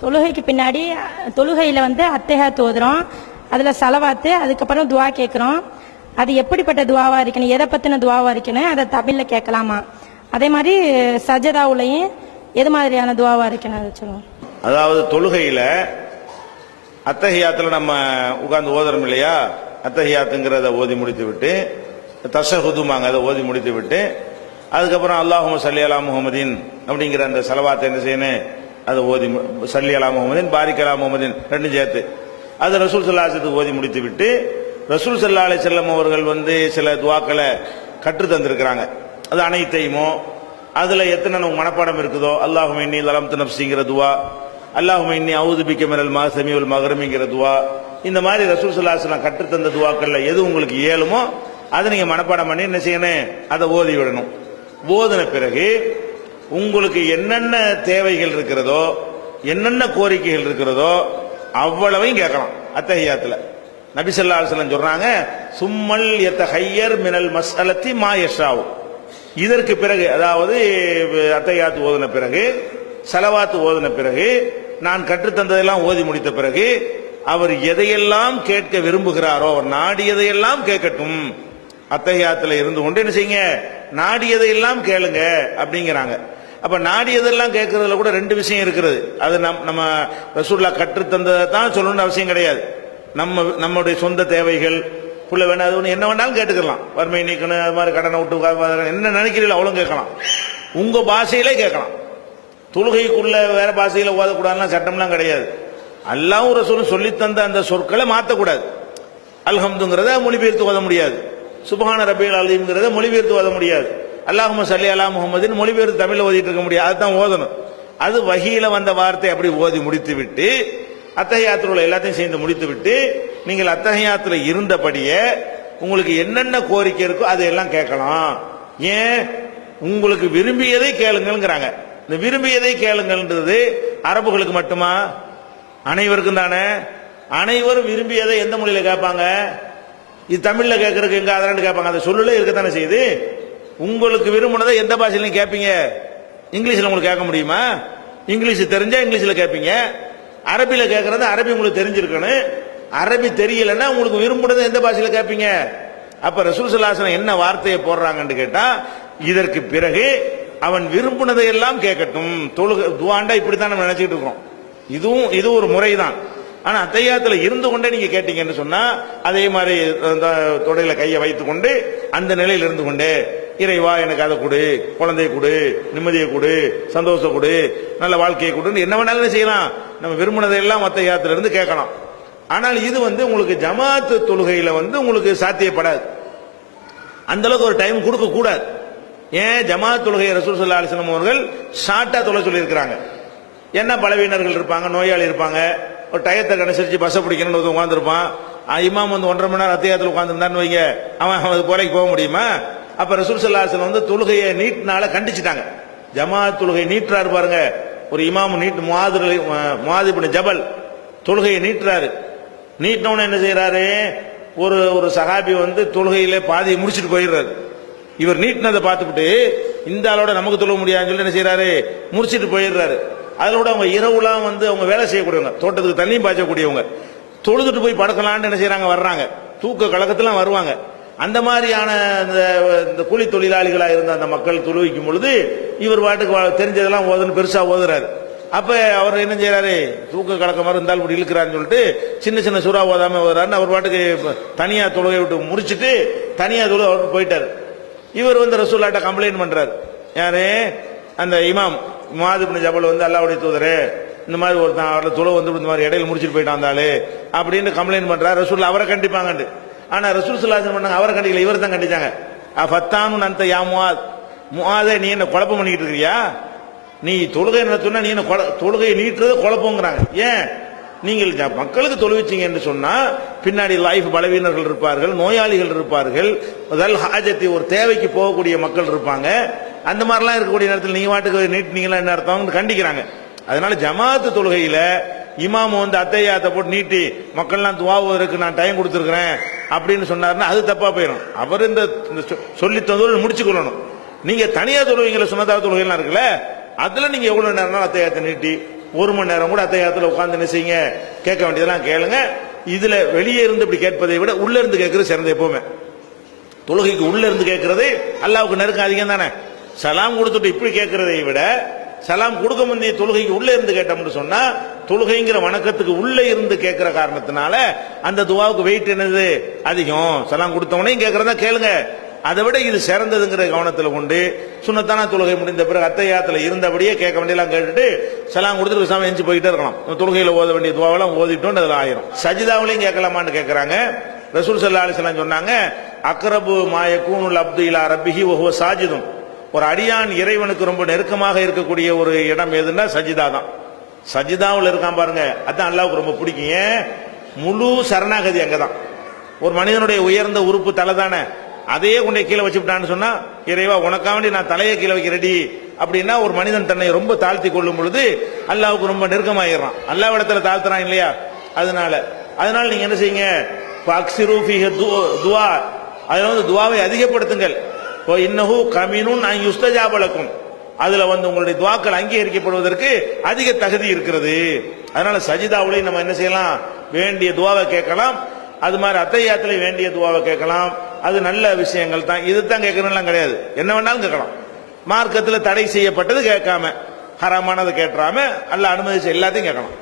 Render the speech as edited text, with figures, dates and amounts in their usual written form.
தொழுகைக்கு பின்னாடி தொழுகையில் வந்து அத்தஹியாத் ஓதுறோம், அதில் சலவாத்து, அதுக்கப்புறம் துவா கேட்குறோம். அது எப்படிப்பட்ட துவாவாக இருக்கணும், எதை பற்றின துவாவாக இருக்கணும், அதை தமிழில் கேட்கலாமா? அதே மாதிரி சஜதாவுலையும் எது மாதிரியான துவாவாக இருக்கணும் அதை சொல்லுவோம். அதாவது தொழுகையில் அத்தஹியாத்தில் நம்ம உட்கார்ந்து ஓதுறோம் இல்லையா, அத்தஹியாத்துங்கிறத ஓதி முடித்து விட்டு தஷஹுதுமாங்க அதை ஓதி முடித்து விட்டு அதுக்கப்புறம் அல்லாஹும்ம ஸல்லி அலா முஹம்மதின் அப்படிங்கிற அந்த ஸலவாத்தை என்ன செய்யணும், அதை ஓதி ஸல்லி அலா முஹம்மதின் பாரிக் அலா முஹம்மதின் ரெண்டும் சேர்த்து அது ரசூல் ஸல்லல்லாஹு அலைஹி வஸல்லம் ஓதி முடித்து விட்டு ரசூல் ஸல்லல்லாஹு அலைஹி வஸல்லம் அவர்கள் வந்து சில துவாக்களை கற்று தந்திருக்கிறாங்க. அது அனைத்தையுமோ அதுல எத்தனை நமக்கு மனப்பாடம் இருக்குதோ, அல்லாஹும்ம இன்னி ஸலம்து நஃப்ஸிங்கிற துவா, அல்லாஹும்ம இன்னி அஊது பிக்க மினல் மாஸமி வல் மக்ரமிங்கிற துவா, இந்த மாதிரி ரசூல் ஸல்லல்லாஹு அலைஹி வஸல்லம் கற்று தந்த துவாக்கள்ல எது உங்களுக்கு இயலுமோ அதை நீங்க மனப்பாடம் பண்ணி என்ன செய்யணும், அதை ஓதி விடணும். ஓதின பிறகு உங்களுக்கு என்னென்ன தேவைகள் இருக்கிறதோ, என்னென்ன கோரிக்கைகள் இருக்கிறதோ அவ்வளவையும் கேட்கலாம். அத்தஹியாத்துல நபி ஸல்லல்லாஹு அலைஹி வஸல்லம் சொல்றாங்க, சும்மல் யதஹய்யர் மினல் மஸ்அலத்தி மா யஷாவு. இதற்கு பிறகு, அதாவது அத்தஹியாத் ஓதின பிறகு, ஸலவாத் ஓதின பிறகு, நான் கற்றுத்தந்ததெல்லாம் ஓதி முடித்த பிறகு அவர் எதையெல்லாம் கேட்க விரும்புகிறாரோ அவர் நாடியதையெல்லாம் கேட்கட்டும். அத்தஹியாத்துல இருந்து கொண்டு என்ன செய்யுங்க, நாடியதையெல்லாம் கேளுங்க அப்படிங்கிறாங்க. அப்ப நாடியதெல்லாம் கேட்கறதுல கூட ரெண்டு விஷயம் இருக்கிறது. அது நம்ம ரசூலுல்லாஹ் கற்று தந்ததை தான் சொல்லணும்னு அவசியம் கிடையாது. நம்முடைய சொந்த தேவைகள் புள்ள வேணா அது ஒன்று என்ன வேணாலும் கேட்டுக்கலாம். வறுமை நீக்கணும், அது மாதிரி கடனை விட்டு என்ன நினைக்கிறீங்களோ அவ்வளோ கேட்கலாம். உங்க பாஷையிலே கேட்கலாம். தொழுகைக்குள்ள வேற பாஷையில ஓதக்கூடாதுலாம் சட்டம்லாம் கிடையாது. அல்லாஹ்வும் ரசூலும் சொல்லி தந்த அந்த சொற்களை மாற்றக்கூடாது. அல்ஹம்துங்கிறத மொழிபெயர்த்து ஓத முடியாது, சுப்ஹான ரப்பியல் அலீம்ங்கிறத மொழிபெயர்த்து ஓத முடியாது, அல்லாஹும்ம ஸல்லி அலா முஹம்மதின் மொழிபெயர்த்து தமிழ்ல ஓதிட்டு இருக்க முடியாது. அதுதான் ஓதணும். அது வஹீல வந்த வார்த்தை அப்படி ஓதி முடித்து விட்டு அத்தஹியாத்துல உள்ள எல்லாத்தையும் சேர்ந்து முடித்து விட்டு நீங்கள் அத்தஹியாத்துல இருந்தபடியே உங்களுக்கு என்னென்ன கோரிக்கை இருக்கோ அதையெல்லாம் கேட்கலாம். ஏன், உங்களுக்கு விரும்பியதை கேளுங்கிறாங்க. இந்த விரும்பியதை கேளுங்கன்றது அரபுகளுக்கு மட்டுமா, அனைவருக்கும் தானே? அனைவரும் விரும்பியதை எந்த மொழியில கேட்பாங்க? இது தமிழ்ல கேட்கறதுக்கு எங்க அதனால கேட்பாங்க, அந்த சொல்லுல இருக்கத்தானே செய்யுது. உங்களுக்கு விரும்பினதை எந்த பாஷையிலும் கேட்பீங்க? இங்கிலீஷ்ல உங்களுக்கு கேட்க முடியுமா? இங்கிலீஷ் தெரிஞ்சா இங்கிலீஷ்ல கேட்பீங்க. அரபியில கேட்கறது அரபி உங்களுக்கு தெரிஞ்சிருக்கணும். அரபி தெரியலன்னா உங்களுக்கு விரும்பினதை எந்த பாஷையில கேட்பீங்க? அப்ப ரசூல் ஸல்லல்லாஹு அலைஹி வஸல்லம் என்ன வார்த்தையை போடுறாங்கன்னு கேட்டா, இதற்கு பிறகு அவன் விரும்பினதை எல்லாம் கேட்கட்டும். தொழுகை துஆண்டா இப்படித்தான் நம்ம நினைச்சிட்டு இருக்கோம். இது ஒரு முறைதான். ஆனா அத்தஹியாத்துல இருந்து கொண்டே நீங்க கேட்டீங்கன்னு சொன்னா அதே மாதிரி தொடையில கையை வைத்துக் கொண்டு அந்த நிலையில் இருந்து கொண்டே, இறைவா எனக்கு அதை கொடு, குழந்தையை கொடு, நிம்மதியை கொடு, சந்தோஷம் கொடு, நல்ல வாழ்க்கையை கொடுன்னு என்ன வேணாலும் செய்யலாம். நம்ம விரும்பினதை எல்லாம் அத்தஹியாத்துல இருந்து கேட்கலாம். ஆனால் இது வந்து உங்களுக்கு ஜமாத் தொழுகையில வந்து உங்களுக்கு சாத்தியப்படாது. அந்த அளவுக்கு ஒரு டைம் கொடுக்க கூடாது. ஏன், ஜமாத் தொழுகையை ரசூல் ஸல்லல்லாஹு அலைஹி வஸல்லம் அவர்கள் ஷார்ட்டா தொலை சொல்லி இருக்கிறாங்க. என்ன பலவீனர்கள் இருப்பாங்க, நோயாளி இருப்பாங்க, ஒரு டயத்தை கடைசிச்சு பஸ்ஸை பிடிக்கணும்னு உட்காந்துருப்பான். இமாம் வந்து 1.5 மணி நேரம் அத்தியாயத்தில் உட்காந்துருந்தான்னு வைங்க, அவன் கோலைக்கு போக முடியுமா? அப்ப ரசூல் ஸல்லல்லாஹு அலைஹி வஸல்லம் வந்து தொழுகையை நீட்டினால கண்டிச்சுட்டாங்க. ஜமாத் தொழுகை நீட்டுறாரு பாருங்க, ஒரு இமாம் நீட்டு முஆது இப்னு ஜபல் தொழுகையை நீட்டுறாரு. நீட்டினவன என்ன செய்யறாரு, ஒரு சஹாபி வந்து தொழுகையில பாதியை முடிச்சுட்டு போயிடுறாரு. இவர் நீட்டினதை பார்த்துட்டு இந்த ஆளோட நமக்கு தொழுக முடியாதுன்னு சொல்லி என்ன செய்யறாரு, முடிச்சுட்டு போயிடுறாரு. அதோட அவங்க இரவுலாம் வந்து அவங்க வேலை செய்யக்கூடியவங்க, தோட்டத்துக்கு தண்ணியும் பாய்ச்சக்கூடியவங்க, தொழுதுட்டு போய் படுக்கலான்னு என்ன செய்யறாங்க, வர்றாங்க, தூக்க கலக்கத்திலாம் வருவாங்க. அந்த மாதிரியான இந்த கூலி தொழிலாளிகளாக இருந்த அந்த மக்கள் தொழுவிக்கும் பொழுது இவர் பாட்டுக்கு தெரிஞ்சதெல்லாம் ஓதுன்னு பெருசா ஓதுறாரு. அப்ப அவர் என்ன செய்யறாரு, தூக்க கலக்க மாதிரி இருந்தாலும் இப்படி இழுக்கிறான்னு சொல்லிட்டு சின்ன சின்ன சூறா ஓதாம ஓதுறாருன்னு அவர் பாட்டுக்கு தனியா தொழுகை விட்டு முடிச்சுட்டு தனியா தொழுகை அவர் போயிட்டாரு. இவர் வந்து ரசூலுல்லாஹ்ட்ட கம்ப்ளைண்ட் பண்றாரு. யாரு, அந்த இமாம் முஆது இப்னு ஜபல் வந்து அல்லாஹ்வுடைய தூதரே, இந்த மாதிரி ஒருத்தன் அவரோட தொழு வந்து இந்த மாதிரி இடையில முடிச்சுட்டு போயிட்டான் இருந்தாலே அப்படின்னு கம்ப்ளைண்ட் பண்றாரு. ரசூலுல்லாஹ் அவரை கண்டிப்பாங்க. ஆனா ரசூல் ஸல்லல்லாஹு அலைஹி வஸல்லம் அவரை கண்டிக்கல, இவர் தான் கண்டிச்சாங்க. ஃபத்தானு அந்த யா முஆத், முஆதே நீ என்ன குழப்பம் பண்ணிக்கிட்டு இருக்கிறியா, நீ தொழுகை நடத்துனா நீ என்ன தொழுகையை நீட்டுறது குழப்பங்கிறாங்க. ஏன், நீங்கள் மக்களுக்கு தொழுவிச்சீங்க என்று சொன்னா பின்னாடி லைஃப் பலவீனர்கள் இருப்பார்கள், நோயாளிகள் இருப்பார்கள், முதல் ஹாஜத்தி ஒரு தேவைக்கு போகக்கூடிய மக்கள் இருப்பாங்க. அந்த மாதிரிலாம் இருக்கக்கூடிய நேரத்தில் நீங்க வாட்டுக்கு நீட்டினீங்களா என்ன அர்த்தம் கண்டிக்கிறாங்க. அதனால ஜமாத்து தொழுகையில இமாம் வந்து அத்தஹியாத்தை போட்டு நீட்டி மக்கள்லாம் துஆவுவதற்கு நான் டைம் கொடுத்துருக்கிறேன் அப்படின்னு சொன்னாருன்னா அது தப்பா போயிடும். அவர் இந்த சொல்லி தந்தோடு முடிச்சுக்கொள்ளணும். நீங்க தனியா தொழுவீங்களா, சுன்னத்தாக தொழுகைலாம் இருக்குல்ல, அதுல நீங்க எவ்வளவு நேரம் அத்தஹியாத்தை நீட்டி 1 மணி நேரம் கூட அத்தையாத்துல உட்கார்ந்து என்ன செய்யுங்க, கேட்க வேண்டியதெல்லாம் கேளுங்க. இதுல வெளியே இருந்து இப்படி கேட்பதை விட உள்ள இருந்து கேட்கறது சிறந்த. எப்பவுமே தொழுகைக்கு உள்ள இருந்து கேட்கறது அல்லாஹ்வுக்கு நெருக்கம் அதிகம் தானே. சலாம் கொடுத்துட்டு இப்படி கேட்கறதை விட சலாம் கொடுக்க முந்தைய தொழுகைக்கு உள்ள இருந்து கேட்டோம்னு சொன்னா, தொழுகைங்கிற வணக்கத்துக்கு உள்ள இருந்து கேட்கிற காரணத்தினால அந்த துவாவுக்கு வெயிட் என்னது அதிகம். சலாம் கொடுத்தவனே கேட்கறதா கேளுங்க. அதை விட இது சிறந்ததுங்கிற கவனத்தில் கொண்டு சுன்னத்தான தொழுகை முடிந்த பிறகு அத்தையாத்துல இருந்தபடியே கேட்க வேண்டியெல்லாம் கேட்டுட்டு சலாம் கொடுத்துட்டு விசாம எஞ்சி போயிட்டே இருக்கலாம். தொழுகையில ஓத வேண்டிய துவாவெல்லாம் ஓதிட்டோம், அதுல ஆயிரும். சஜிதாவிலையும் கேட்கலாமான்னு கேட்கறாங்க. ரசூல் ஸல்லல்லாஹு அலைஹி வஸல்லம் சொன்னாங்க, அக்ரபு மா யகூனுல் அப்து இலா ரப்பிஹி வ ஹுவ சாஜிதுன். ஒரு அடியான் இறைவனுக்கு ரொம்ப நெருக்கமாக இருக்கக்கூடிய ஒரு இடம் எதுன்னா சஜிதா தான். சஜிதாவில் இருக்கான் பாருங்க, அதான் அல்லாஹ்வுக்கு ரொம்ப பிடிக்கும். ஏன்? முழு சரணாகதி அங்கதான். ஒரு மனிதனுடைய உயர்ந்த உறுப்பு தலை தானே, அதையே கொண்டே கீழே வச்சுட்டான்னு சொன்னா, இறைவா உனக்காக வேண்டி நான் தலையை கீழே வைக்கிறடி அப்படின்னா ஒரு மனிதன் தன்னை ரொம்ப தாழ்த்தி கொள்ளும் பொழுது அல்லாஹ்வுக்கு ரொம்ப நெருக்கமாயிடுறான். அல்லாஹ் இடத்துல தாழ்த்துறான் இல்லையா? அதனால நீங்க என்ன செய்யுங்க, ஃபக்ஸிரு ஃபீஹி துஆ, அதுல வந்து துஆவை அதிகப்படுத்துங்கள். இன்னஹு கமீனுன் அன் யுஸ்தஜாப லக்கும், அதுல வந்து உங்களுடைய துஆக்கள் அங்கீகரிக்கப்படுவதற்கு அதிக தகுதி இருக்கிறது. அதனால சஜிதாவுலையும் நம்ம என்ன செய்யலாம், வேண்டிய துஆவை கேட்கலாம். அது மாதிரி அத்தையாத்துல வேண்டிய துஆவை கேட்கலாம். அது நல்ல விஷயங்கள் தான். இதுதான் கேட்கணும்லாம் கிடையாது, என்ன வேணாலும் கேட்கலாம். மார்க்கத்துல தடை செய்யப்பட்டது கேட்காம, ஹராமானதை கேட்காம, அல்லாஹ் அனுமதிச்ச எல்லாத்தையும் கேட்கலாம்.